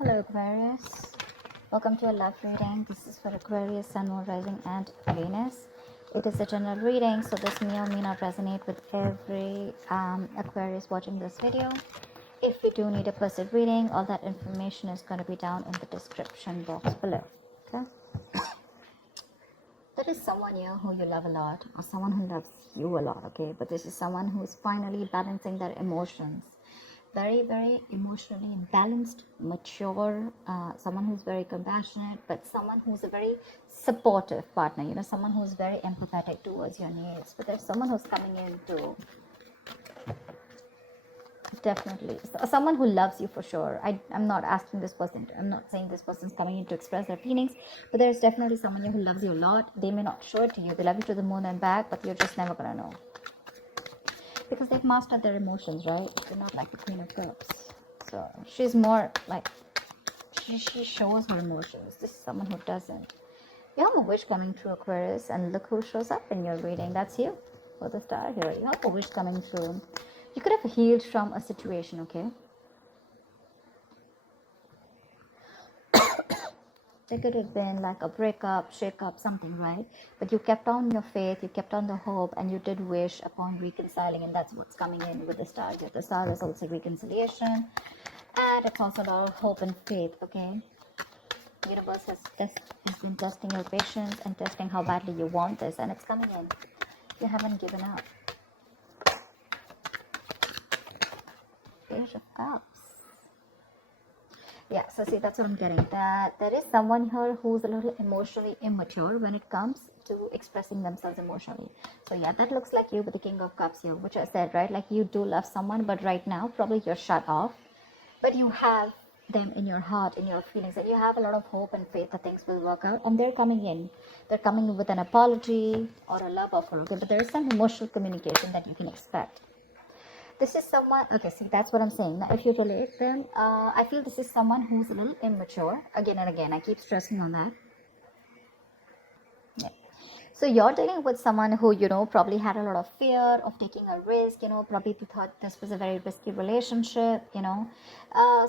Hello Aquarius, welcome to a love reading. This is for Aquarius, Sun, Moon, Rising and Venus. It is a general reading, so this may or may not resonate with every Aquarius watching this video. If you do need a placid reading, all that information is going to be down in the description box below. Okay, there is someone here who you love a lot, or someone who loves you a lot, okay, but this is someone who is finally balancing their emotions. Very emotionally balanced, mature, someone who's very compassionate, but someone who's a very supportive partner, someone who's very empathetic towards your needs. But there's someone who's coming in to definitely someone who loves you for sure. I'm not asking this person I'm not saying this person's coming in to express their feelings, but there's definitely someone here who loves you a lot. They may not show it to you. They love you to the moon and back, but you're just never gonna know, because they've mastered their emotions, right? They're not like the Queen of Cups. So she's more like, she shows her emotions. This is someone who doesn't. You have a wish coming through, Aquarius, and look who shows up in your reading. That's you, for the star here. You have a wish coming through. You could have healed from a situation, okay? It could have been like a breakup, shake-up, something, right? But you kept on your faith, you kept on the hope, and you did wish upon reconciling, and that's what's coming in with the star here. The star is also reconciliation, and it's also about hope and faith, okay? The universe has been testing your patience and testing how badly you want this, and it's coming in. You haven't given up. Page of Cups. Yeah, so see, that's what I'm getting. That there is someone here who's a little emotionally immature when it comes to expressing themselves emotionally. So yeah, that looks like you with the King of Cups here, which I said, right? Like you do love someone, but right now probably you're shut off. But you have them in your heart, in your feelings, and you have a lot of hope and faith that things will work out. And they're coming in. They're coming with an apology or a love offer, okay? But there is some emotional communication that you can expect. This is someone, okay, see, that's what I'm saying. Now, if you relate them, I feel this is someone who's a little immature. Again and again, I keep stressing on that. Yeah. So you're dealing with someone who, probably had a lot of fear of taking a risk, probably thought this was a very risky relationship,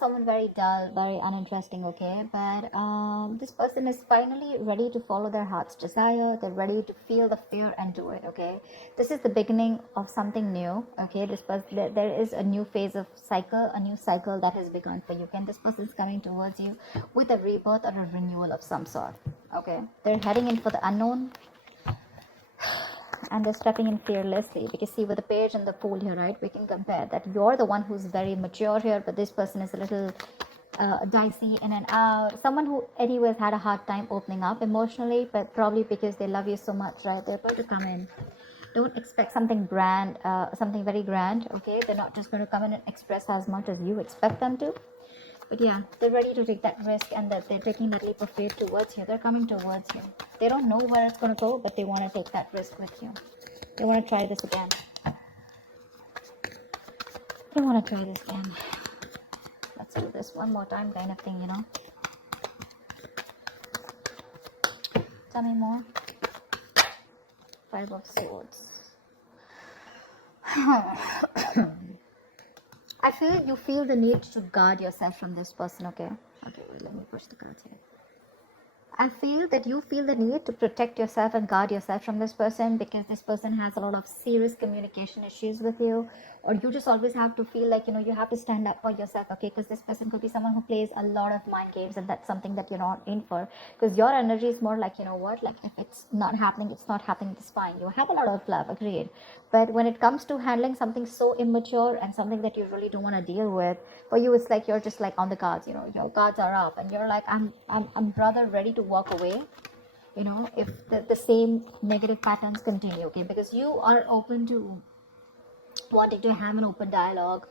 someone very dull, very uninteresting, okay? But this person is finally ready to follow their heart's desire. They're ready to feel the fear and do it, okay? This is the beginning of something new, okay? This person, there is a new phase of cycle, a new cycle that has begun for you. And this person is coming towards you with a rebirth or a renewal of some sort, okay? They're heading in for the unknown, and they're stepping in fearlessly, because see, with the page and the fool here, right, we can compare that you're the one who's very mature here, but this person is a little dicey in and out. Someone who anyways had a hard time opening up emotionally, but probably because they love you so much, right? They're about to come in. Don't expect something grand, something very grand, okay? They're not just going to come in and express as much as you expect them to. But yeah, they're ready to take that risk, and that they're taking that leap of faith towards you. They're coming towards you. They don't know where it's going to go, but they want to take that risk with you. They want to try this again. They want to try this again. Let's do this one more time, kind of thing, Tell me more. Five of Swords. I feel you feel the need to guard yourself from this person, okay? Okay, wait, let me push the cards here. I feel that you feel the need to protect yourself and guard yourself from this person, because this person has a lot of serious communication issues with you, or you just always have to feel like, you have to stand up for yourself, okay? Because this person could be someone who plays a lot of mind games, and that's something that you're not in for, because your energy is more like, like if it's not happening, it's not happening, it's fine. You have a lot of love, agreed. But when it comes to handling something so immature and something that you really don't want to deal with, for you it's like you're just like on the guards, your guards are up, and you're like, I'm rather ready to walk away, if the same negative patterns continue, okay? Because you are open to wanting to have an open dialogue.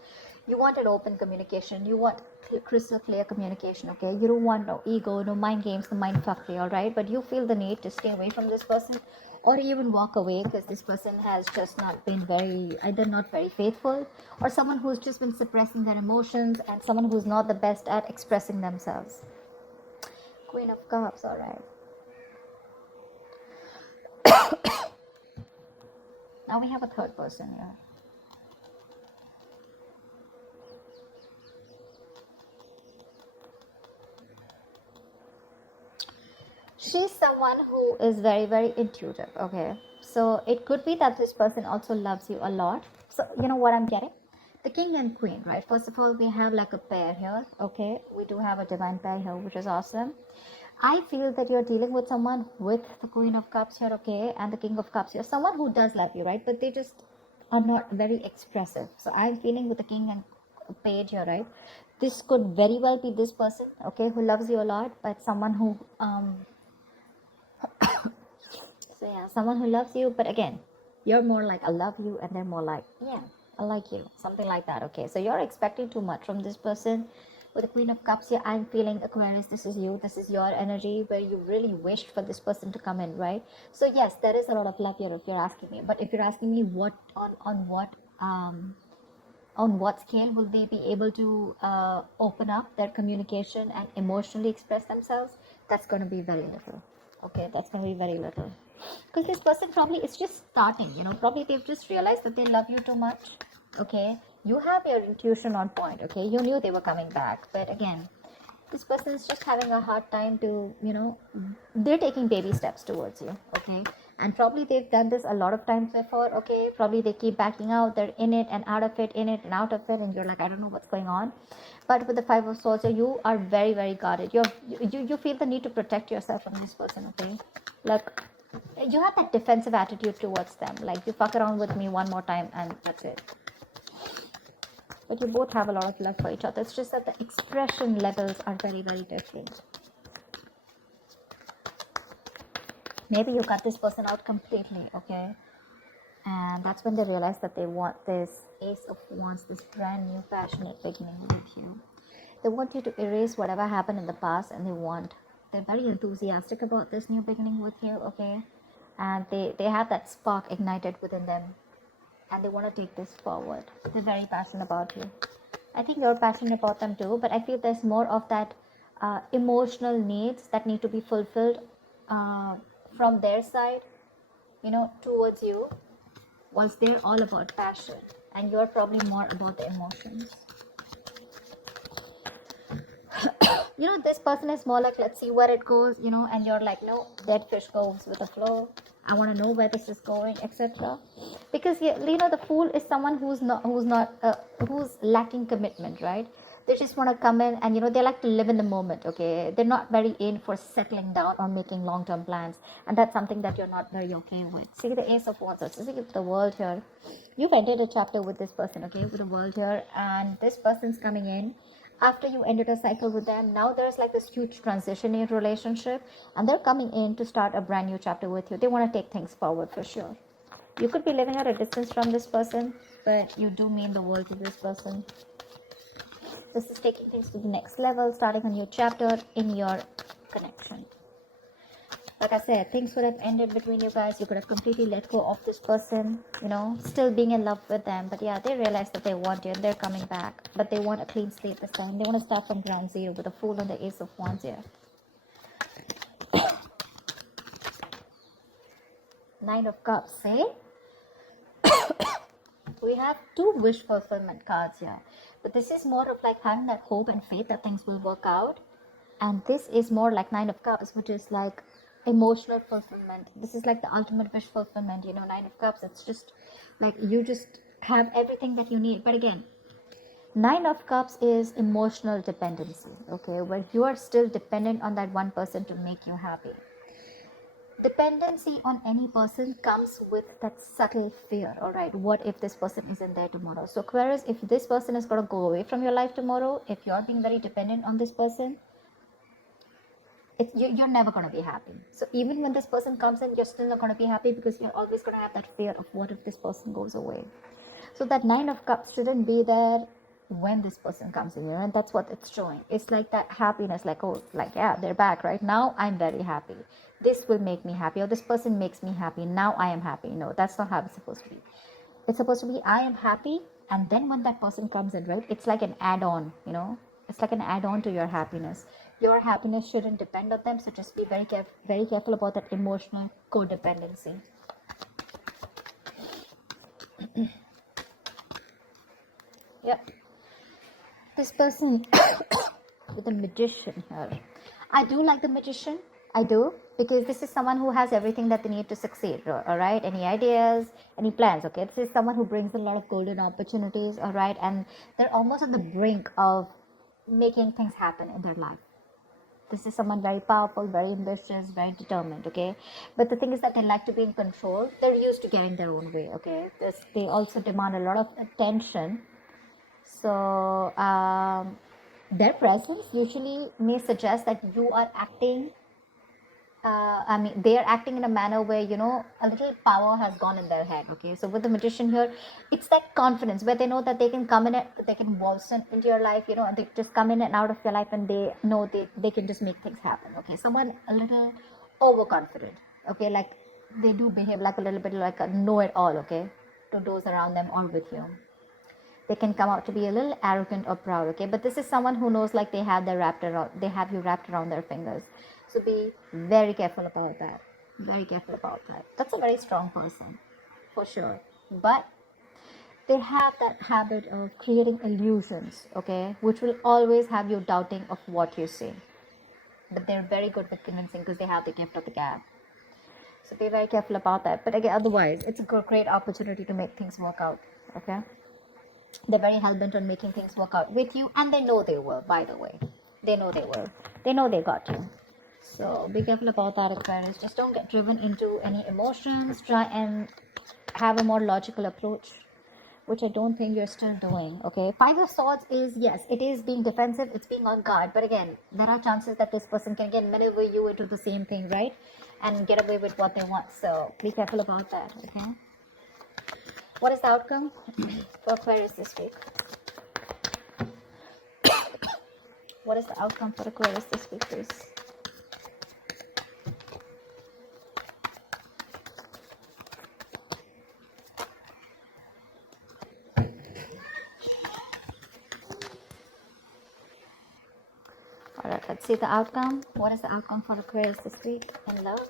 You want an open communication. You want crystal clear communication, okay? You don't want no ego, no mind games, no mind fuckery, all right? But you feel the need to stay away from this person, or even walk away, because this person has just not been either not very faithful, or someone who's just been suppressing their emotions, and someone who's not the best at expressing themselves. Queen of Cups, all right. Now we have a third person here. She's someone who is very, very intuitive. Okay, so it could be that this person also loves you a lot. So you know what I'm getting? The king and queen, right? First of all, we have like a pair here. Okay, we do have a divine pair here, which is awesome. I feel that you're dealing with someone with the Queen of Cups here, okay, and the King of Cups here. Someone who does love you, right? But they just are not very expressive. So I'm feeling with the King and Page here, right? This could very well be this person, okay, who loves you a lot, but someone who so yeah, someone who loves you, but again, you're more like I love you, and they're more like, yeah, I like you, something like that. Okay, so you're expecting too much from this person. With the Queen of Cups here, I'm feeling Aquarius, this is you, this is your energy where you really wished for this person to come in, right? So yes, there is a lot of love here if you're asking me. But if you're asking me what on what scale will they be able to open up their communication and emotionally express themselves, that's going to be very little. Okay, that's going to be very little, because this person probably is just starting, probably they've just realized that they love you too much. Okay, you have your intuition on point. Okay, you knew they were coming back, but again, this person is just having a hard time to, they're taking baby steps towards you. Okay, and probably they've done this a lot of times before. Okay, probably they keep backing out, they're in it and out of it, in it and out of it, and you're like, I don't know what's going on. But with the Five of Swords, you are very, very guarded. You feel the need to protect yourself from this person. Okay, like you have that defensive attitude towards them, like you fuck around with me one more time and that's it. But you both have a lot of love for each other. It's just that the expression levels are very, very different. Maybe you cut this person out completely, okay? And that's when they realize that they want this Ace of Wands, this brand new passionate beginning with you. They want you to erase whatever happened in the past, and they're very enthusiastic about this new beginning with you, okay? And they have that spark ignited within them, and they want to take this forward. They're very passionate about you. I think you're passionate about them too, but I feel there's more of that emotional needs that need to be fulfilled from their side, towards you, whilst they're all about passion, and you're probably more about the emotions. This person is more like, let's see where it goes, and you're like, no, dead fish goes with the flow. I want to know where this is going, etc. Because the fool is someone who's lacking commitment, right? They just want to come in and they like to live in the moment. Okay, they're not very in for settling down or making long-term plans, and that's something that you're not very okay with. See the Ace of Wands, so see the World here. You've ended a chapter with this person, okay, with the World here, and this person's coming in after you ended a cycle with them. Now there's like this huge transition in your relationship, and they're coming in to start a brand new chapter with you. They want to take things forward for sure. You could be living at a distance from this person, but you do mean the world to this person. This is taking things to the next level, starting a new chapter in your connection. Like I said, things would have ended between you guys. You could have completely let go of this person, still being in love with them. But yeah, they realize that they want you and they're coming back. But they want a clean slate this time. They want to start from ground zero with the Fool and the Ace of Wands here. Nine of Cups, eh? We have two wish fulfillment cards here. But this is more of like having that hope and faith that things will work out. And this is more like Nine of Cups, which is like emotional fulfillment. This is like the ultimate wish fulfillment. Nine of Cups, it's just like you just have everything that you need. But again, Nine of Cups is emotional dependency, okay, where you are still dependent on that one person to make you happy. Dependency on any person comes with that subtle fear. All right, what if this person isn't there tomorrow? So Aquarius, if this person is going to go away from your life tomorrow, if you're being very dependent on this person, you're never going to be happy. So even when this person comes in, you're still not going to be happy, because you're always going to have that fear of what if this person goes away. So that Nine of Cups shouldn't be there when this person comes in, and that's what it's showing. It's like that happiness, like, oh, like, yeah, they're back right now, I'm very happy, this will make me happy, or this person makes me happy, now I am happy. No, that's not how it's supposed to be. It's supposed to be, I am happy, and then when that person comes in, right, it's like an add-on. It's like an add-on to your happiness. Your happiness shouldn't depend on them, so just be very careful about that emotional codependency. Yep. This person with the Magician here. I do like the Magician. I do, because this is someone who has everything that they need to succeed, all right? Any ideas, any plans, okay? This is someone who brings a lot of golden opportunities, all right? And they're almost on the brink of making things happen in their life. This is someone very powerful, very ambitious, very determined, okay? But the thing is that they like to be in control. They're used to getting their own way, okay? They also demand a lot of attention. So their presence usually may suggest that you are acting, I mean, they are acting in a manner where, you know, a little power has gone in their head, okay? So with the magician here, it's that confidence where they know that they can come in, they can waltz into your life, you know, they just come in and out of your life, and they know they can just make things happen, okay? Someone a little overconfident, okay? Like they do behave like a little bit like a know-it-all, okay? To those around them or with you. They can come out to be a little arrogant or proud, okay? But this is someone who knows like they have you wrapped around their fingers. So be very careful about that. Very careful about that. That's a very strong person, for sure. But they have that habit of creating illusions, okay, which will always have you doubting of what you see. But they're very good with convincing because they have the gift of the gab. So be very careful about that. But again, otherwise, it's a great opportunity to make things work out, okay? They're very hell-bent on making things work out with you, and they know they will, by the way. They know they will. They know they got you. So be careful about that, Aquarius. Just don't get driven into any emotions. Try and have a more logical approach, which I don't think you're still doing, okay? Five of Swords is, yes, it is being defensive, it's being on guard, but again, there are chances that this person can again maneuver you into the same thing, right? And get away with what they want. So be careful about that, okay? What is the outcome for Aquarius this week? What is the outcome for Aquarius this week, please? Alright, let's see the outcome. What is the outcome for Aquarius this week in love?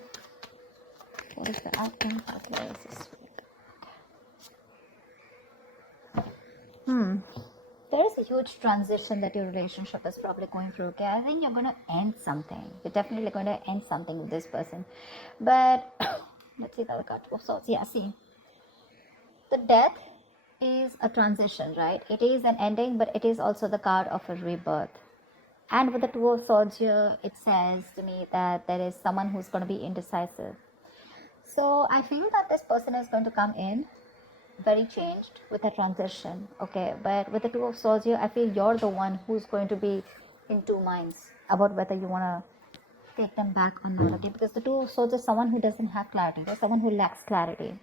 What is the outcome for Aquarius this week? There is a huge transition that your relationship is probably going through, okay? I think you're going to end something. You're definitely going to end something with this person. But let's see the other card. Two of Swords. Yeah, see. The death is a transition, right? It is an ending, but it is also the card of a rebirth. And with the Two of Swords here, it says to me that there is someone who's going to be indecisive. So I feel that this person is going to come in very changed with a transition, okay? But with the Two of Swords here, I feel you're the one who's going to be in two minds about whether you want to take them back or not, okay? Because the Two of Swords is someone who doesn't have clarity. There's someone who lacks clarity.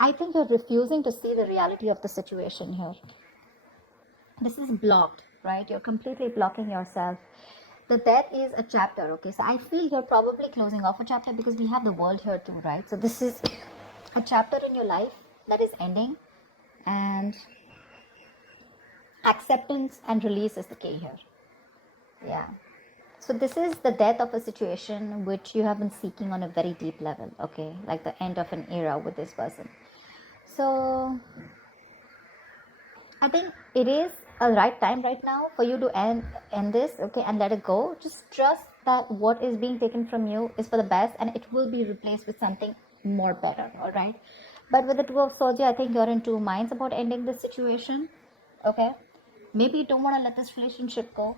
I think you're refusing to see the reality of the situation here. This is blocked, right? You're completely blocking yourself. The death is a chapter, okay? So I feel you're probably closing off a chapter because we have the world here too, right? So this is a chapter in your life that is ending, and acceptance and release is the key here. Yeah. So this is the death of a situation which you have been seeking on a very deep level, okay? Like the end of an era with this person. So I think it is a right time right now for you to end this, okay, and let it go. Just trust that what is being taken from you is for the best, and it will be replaced with something more better, all right? But with the Two of Swords, I think you're in two minds about ending this situation, okay? Maybe you don't want to let this relationship go.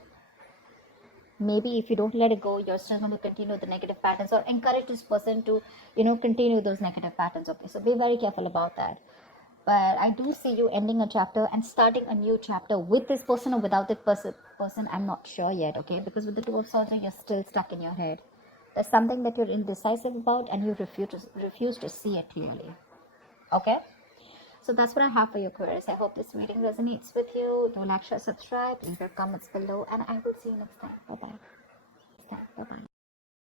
Maybe if you don't let it go, you're still going to continue the negative patterns or encourage this person to, you know, continue those negative patterns, okay? So be very careful about that. But I do see you ending a chapter and starting a new chapter with this person or without this person. I'm not sure yet, okay? Because with the Two of Swords, you're still stuck in your head. There's something that you're indecisive about and you refuse to see it clearly, okay? So that's what I have for you, Aquarius. I hope this reading resonates with you. Do like, share, subscribe, leave your comments below, and I will see you next time. Bye-bye. Bye-bye.